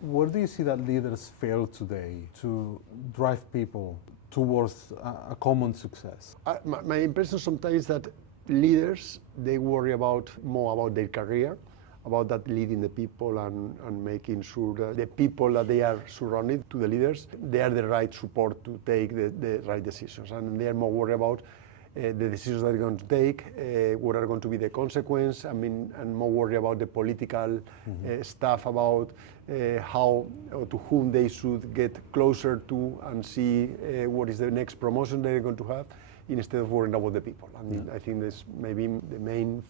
Where do you see that leaders fail today to drive people towards a common success? My impression sometimes is that leaders, they worry more about their career, about that leading the people and making sure that the people that they are surrounded to the leaders, they are the right support to take the right decisions. And they are more worried about the decisions that they're going to take, what are going to be the consequences, and more worried about the political stuff, about how or to whom they should get closer to and see what is the next promotion they're going to have, instead of worrying about the people. I think that's maybe the main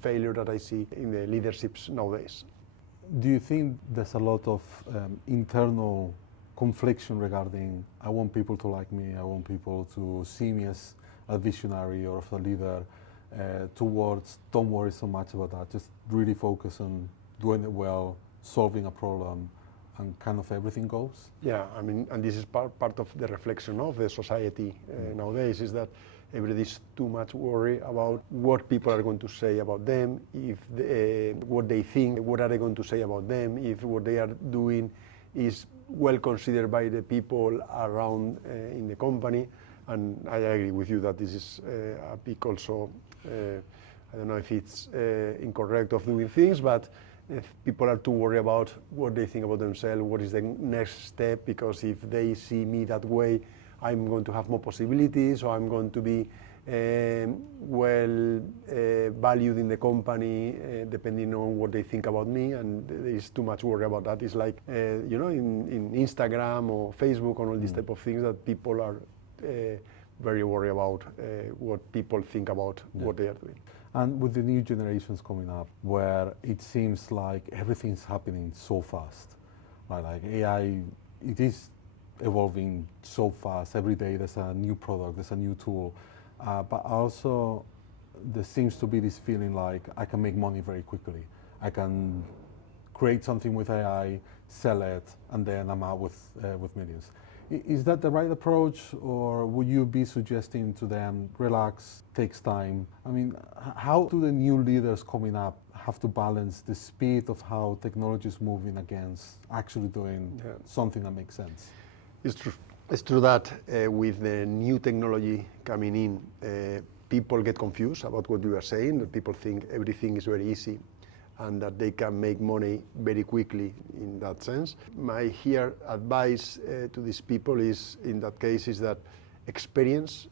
failure that I see in the leaderships nowadays. Do you think there's a lot of internal confliction regarding, I want people to like me, I want people to see me as a visionary or as a leader, towards don't worry so much about that, just really focus on doing it well, solving a problem, and kind of everything goes? Yeah, and this is part of the reflection of the society nowadays, is that everybody's too much worried about what people are going to say about them, if what they think, what are they going to say about them, if what they are doing is well considered by the people around in the company. And I agree with you that this is a big also, I don't know if it's incorrect of doing things, but if people are too worried about what they think about themselves, what is the next step, because if they see me that way, I'm going to have more possibilities, or I'm going to be well valued in the company, depending on what they think about me, and there is too much worry about that. It's like, in Instagram or Facebook and all these type of things, that people are very worried about what people think about what they are doing. And with the new generations coming up, where it seems like everything's happening so fast, right? Like AI, it is evolving so fast. Every day there's a new product, there's a new tool, but also there seems to be this feeling like I can make money very quickly. I can create something with AI, sell it, and then I'm out with millions. Is that the right approach, or would you be suggesting to them, relax, takes time? I mean, how do the new leaders coming up have to balance the speed of how technology is moving against actually doing something that makes sense? It's true. It's true that with the new technology coming in, people get confused about what you are saying. That people think everything is very easy, and that they can make money very quickly in that sense. My advice to these people is, in that case, is that experience,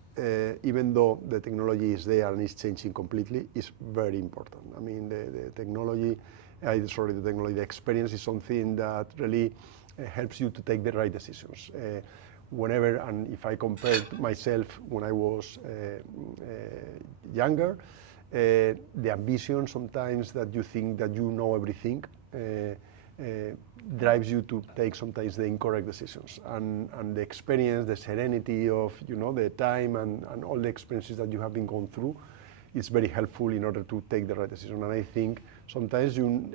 even though the technology is there and is changing completely, is very important. I mean, the experience is something that really helps you to take the right decisions. Whenever, and if I compare myself when I was younger, the ambition sometimes that you think that you know everything drives you to take sometimes the incorrect decisions. And the experience, the serenity of the time and all the experiences that you have been going through, it's very helpful in order to take the right decision. And I think sometimes in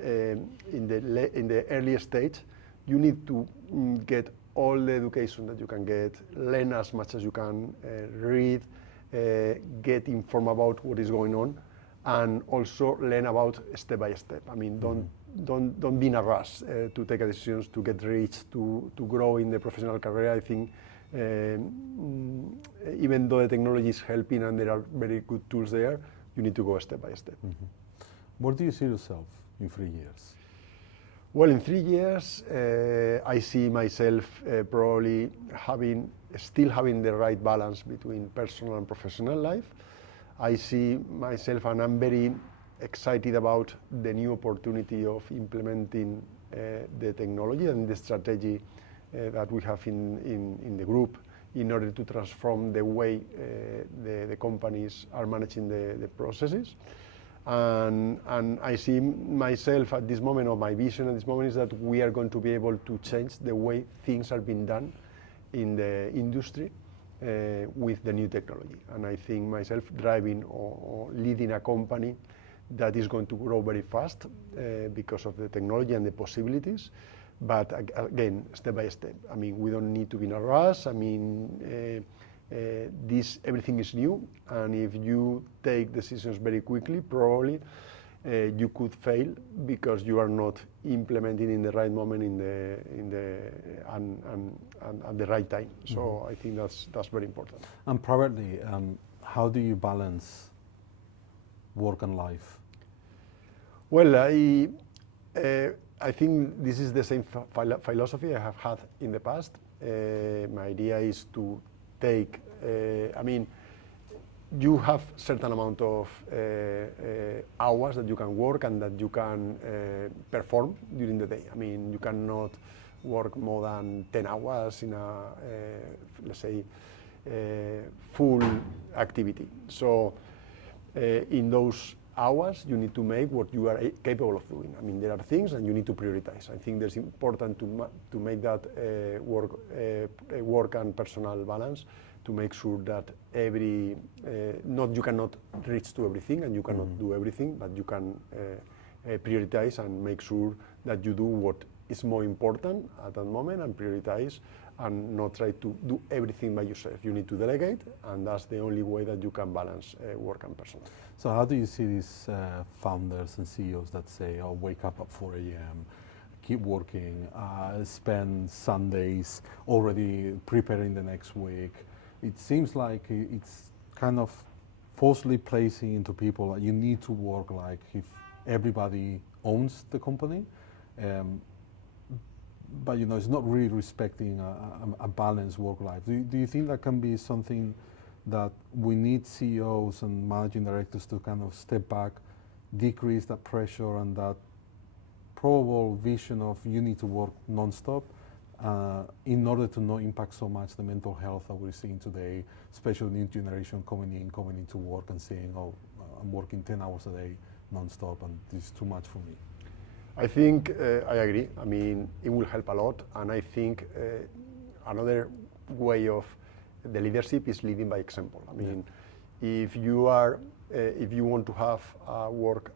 the earliest stage, you need to get all the education that you can get, learn as much as you can, read, get informed about what is going on, and also learn about step by step. I mean, don't be in a rush to take decisions, to get rich, to grow in the professional career. I think even though the technology is helping and there are very good tools there, you need to go step by step. Where do you see yourself in 3 years? Well, in 3 years, I see myself probably still having the right balance between personal and professional life. I see myself, and I'm very excited about the new opportunity of implementing the technology and the strategy that we have in the group in order to transform the way the companies are managing the processes. And I see myself at this moment, or my vision at this moment, is that we are going to be able to change the way things are being done in the industry with the new technology. And I think myself driving or leading a company that is going to grow very fast because of the technology and the possibilities. But again, step by step. I mean, we don't need to be in a rush. I mean, everything is new, and if you take decisions very quickly, probably you could fail because you are not implementing in the right moment and at the right time. So I think that's very important. And privately, how do you balance work and life? Well, I think this is the same philosophy I have had in the past. My idea is to take, you have certain amount of hours that you can work and that you can perform during the day. I mean, you cannot work more than 10 hours in a, let's say, full activity. So in those hours, you need to make what you are capable of doing. I mean, there are things and you need to prioritize. I think it's important to make that work and personal balance, to make sure that you cannot reach to everything and you cannot do everything, but you can prioritize and make sure that you do what is more important at that moment and prioritize and not try to do everything by yourself. You need to delegate, and that's the only way that you can balance work and personal. So how do you see these founders and CEOs that say, oh, wake up at 4 a.m., keep working, spend Sundays already preparing the next week? It seems like it's kind of falsely placing into people that you need to work like if everybody owns the company. But you know, it's not really respecting a balanced work life. Do you think that can be something that we need CEOs and managing directors to kind of step back, decrease that pressure and that probable vision of you need to work non-stop in order to not impact so much the mental health that we're seeing today, especially new generation coming into work and saying, oh, I'm working 10 hours a day non-stop and this is too much for me? I think I agree. I mean, it will help a lot, and I think another way of the leadership is leading by example. I mean, if you want to have a work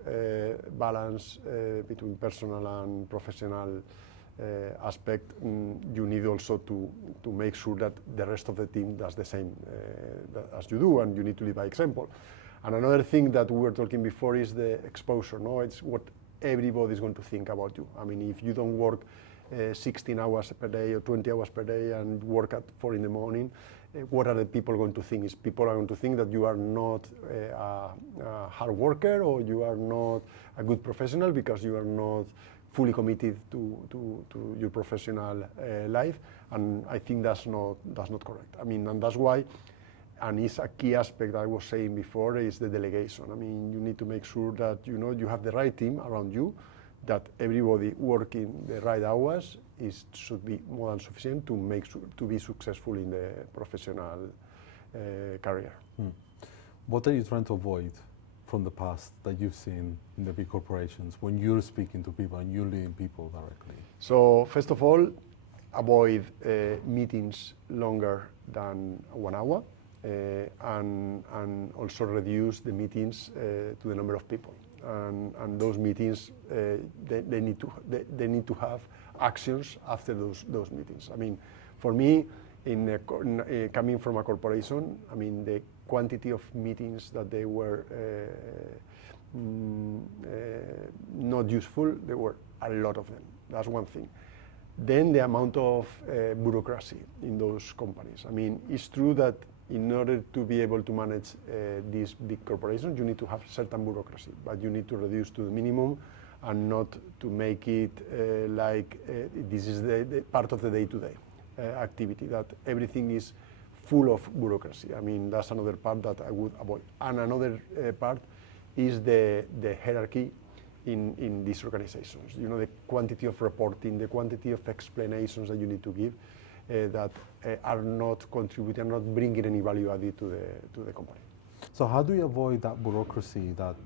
balance between personal and professional aspect, you need also to make sure that the rest of the team does the same as you do, and you need to lead by example. And another thing that we were talking before is the exposure. No, it's what everybody's going to think about you. I mean, if you don't work 16 hours per day or 20 hours per day and work at 4 in the morning, what are the people going to think? Is people are going to think that you are not a hard worker or you are not a good professional because you are not fully committed to your professional life, and I think that's not correct. I mean, and that's why, and it's a key aspect I was saying before, is the delegation. I mean, you need to make sure that you have the right team around you, that everybody working the right hours should be more than sufficient to make sure to be successful in the professional career. What are you trying to avoid from the past that you've seen in the big corporations when you're speaking to people and you're leading people directly? So first of all, avoid meetings longer than 1 hour, and also reduce the meetings to the number of people. And those meetings, they need to have actions after those meetings. I mean, for me, coming from a corporation, I mean, the quantity of meetings that they were not useful, there were a lot of them. That's one thing. Then the amount of bureaucracy in those companies. I mean, it's true that in order to be able to manage these big corporations, you need to have certain bureaucracy, but you need to reduce to the minimum and not to make it like this is the part of the day-to-day activity, that everything is full of bureaucracy. I mean, that's another part that I would avoid. And another part is the hierarchy in these organizations. You know, the quantity of reporting, the quantity of explanations that you need to give that are not contributing, not bringing any value added to the company. So how do you avoid that bureaucracy that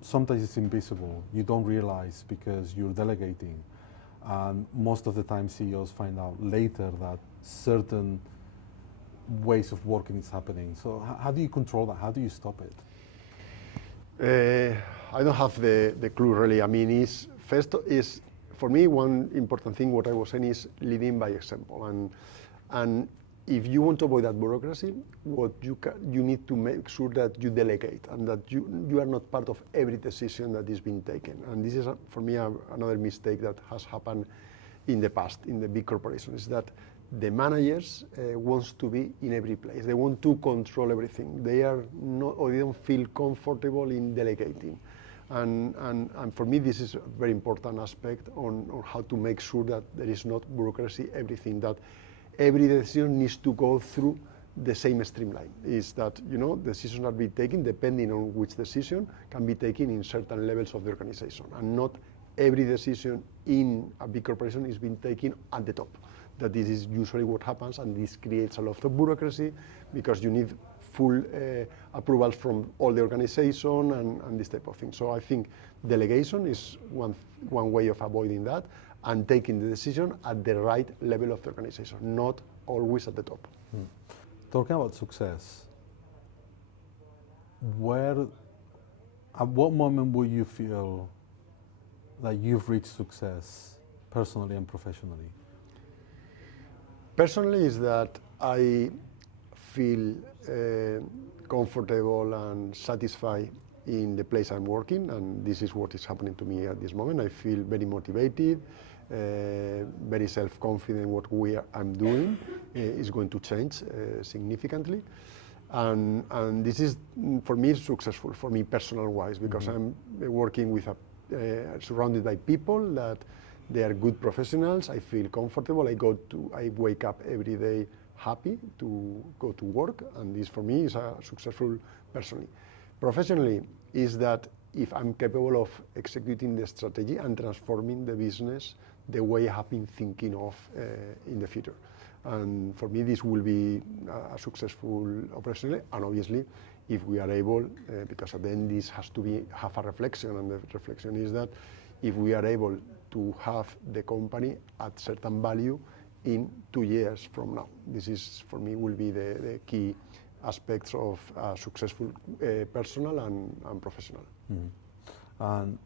sometimes it's invisible, you don't realize because you're delegating, and most of the time CEOs find out later that certain ways of working is happening. So how do you control that? How do you stop it? I don't have the clue really. I mean, for me, one important thing, what I was saying, is leading by example. And if you want to avoid that bureaucracy, what you need to make sure that you delegate and that you are not part of every decision that is being taken. And this is, for me, another mistake that has happened in the past in the big corporations, is that the managers wants to be in every place. They want to control everything. They are not, or they don't feel comfortable in delegating. And for me, this is a very important aspect on how to make sure that there is not bureaucracy, everything, that every decision needs to go through the same streamline. Is that, decisions are being taken depending on which decision can be taken in certain levels of the organization, and not every decision in a big corporation is being taken at the top. That this is usually what happens, and this creates a lot of bureaucracy because you need full approvals from all the organization and this type of thing. So I think delegation is one way of avoiding that, and taking the decision at the right level of the organization, not always at the top. Talking about success, at what moment will you feel like you've reached success personally and professionally? Personally, is that I feel comfortable and satisfied in the place I'm working, and this is what is happening to me at this moment. I feel very motivated, very self-confident. What I'm doing is going to change significantly, and this is, for me, successful for me personal-wise, because I'm working with surrounded by people that they are good professionals. I feel comfortable. I wake up every day happy to go to work, and this for me is a successful personally. Professionally is that if I'm capable of executing the strategy and transforming the business the way I have been thinking of in the future. And for me, this will be a successful operationally, and obviously, if we are able, because at the end this has to have a reflection, and the reflection is that if we are able to have the company at certain value in 2 years from now. This is, for me, will be the key aspects of successful personal and professional. And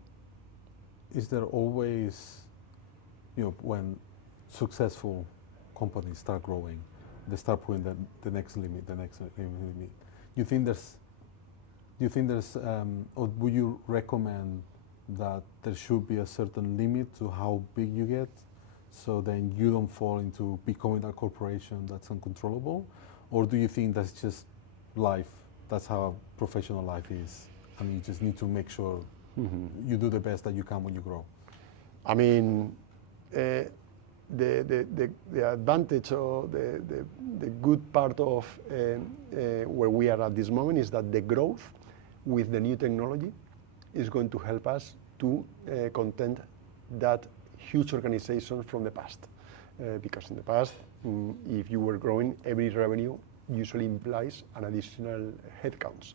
is there always, when successful companies start growing, they start putting the next limit. Do you think there's, or would you recommend that there should be a certain limit to how big you get, so then you don't fall into becoming a corporation that's uncontrollable? Or do you think that's just life, that's how professional life is, and you just need to make sure you do the best that you can when you grow? I mean, the advantage or the good part of where we are at this moment is that the growth with the new technology is going to help us to content that huge organization from the past. Because in the past, if you were growing, every revenue usually implies an additional headcounts.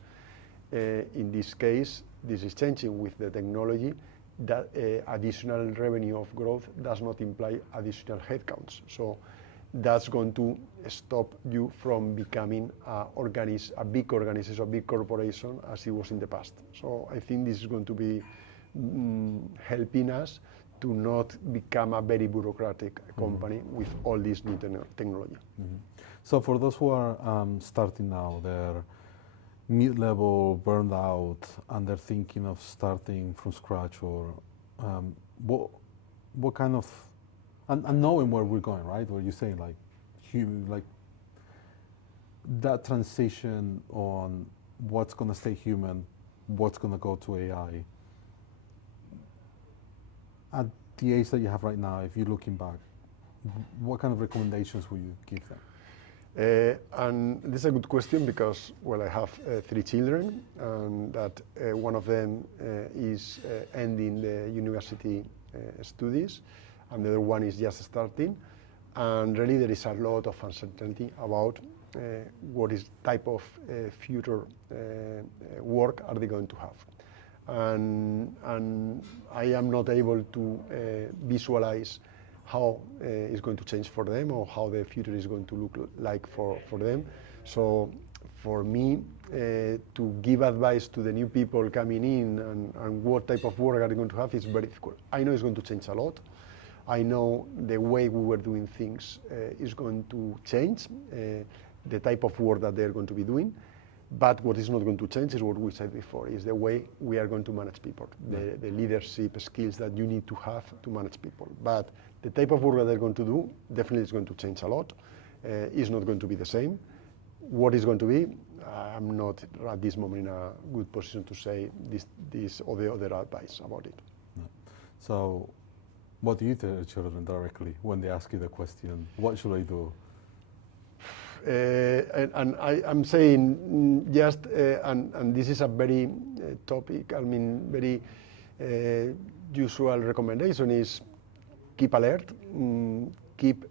In this case, this is changing with the technology. That additional revenue of growth does not imply additional headcounts. So that's going to stop you from becoming a big organization, a big corporation as it was in the past. So I think this is going to be helping us to not become a very bureaucratic company with all this new technology. So for those who are starting now, they're mid-level, burned out, and they're thinking of starting from scratch, or what kind of, and knowing where we're going, right? Where you're saying like that transition on what's going to stay human, what's going to go to AI. At the age that you have right now, if you're looking back, what kind of recommendations would you give them? And this is a good question because, well, I have 3 children, and that one of them is ending the university studies, and the other one is just starting. And really there is a lot of uncertainty about what is type of future work are they going to have. And I am not able to visualize how it's going to change for them, or how the future is going to look like for them. So for me, to give advice to the new people coming in and what type of work are they going to have is very difficult. I know it's going to change a lot. I know the way we were doing things is going to change, the type of work that they're going to be doing. But what is not going to change is what we said before, is the way we are going to manage people, the leadership skills that you need to have to manage people. But the type of work that they're going to do definitely is going to change a lot. It's not going to be the same. What is going to be, I'm not at this moment in a good position to say this or the other advice about it. No. So what do you tell children directly when they ask you the question, what should I do? I'm saying just, and this is a very topic, I mean, very usual recommendation is keep alert, keep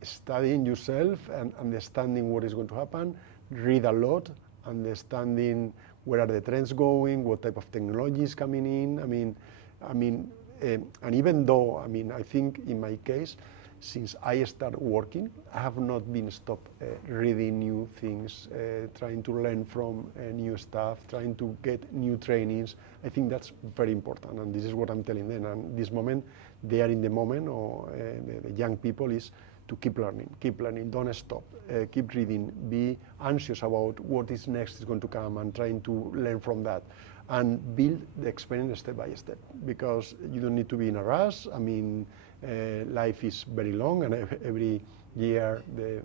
studying yourself and understanding what is going to happen, read a lot, understanding where are the trends going, what type of technology is coming in. And even though, I think in my case, since I started working, I have not been stopped reading new things, trying to learn from new stuff, trying to get new trainings. I think that's very important, and this is what I'm telling them. And this moment, they are in the moment, or the young people, is to keep learning, don't stop, keep reading, be anxious about what is next is going to come and trying to learn from that. And build the experience step by step, because you don't need to be in a rush. Life is very long, and every year the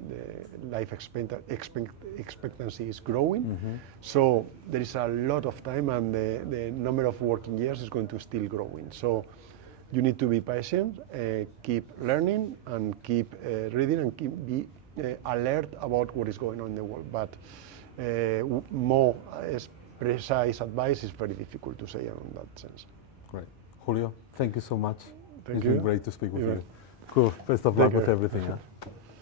life expectancy is growing. Mm-hmm. So there is a lot of time, and the number of working years is going to still growing. So you need to be patient, keep learning, and keep reading, and be alert about what is going on in the world. But more precise advice is very difficult to say in that sense. Great. Julio, thank you so much. Thank It's you. been great to speak with you. Cool. Best of luck with everything.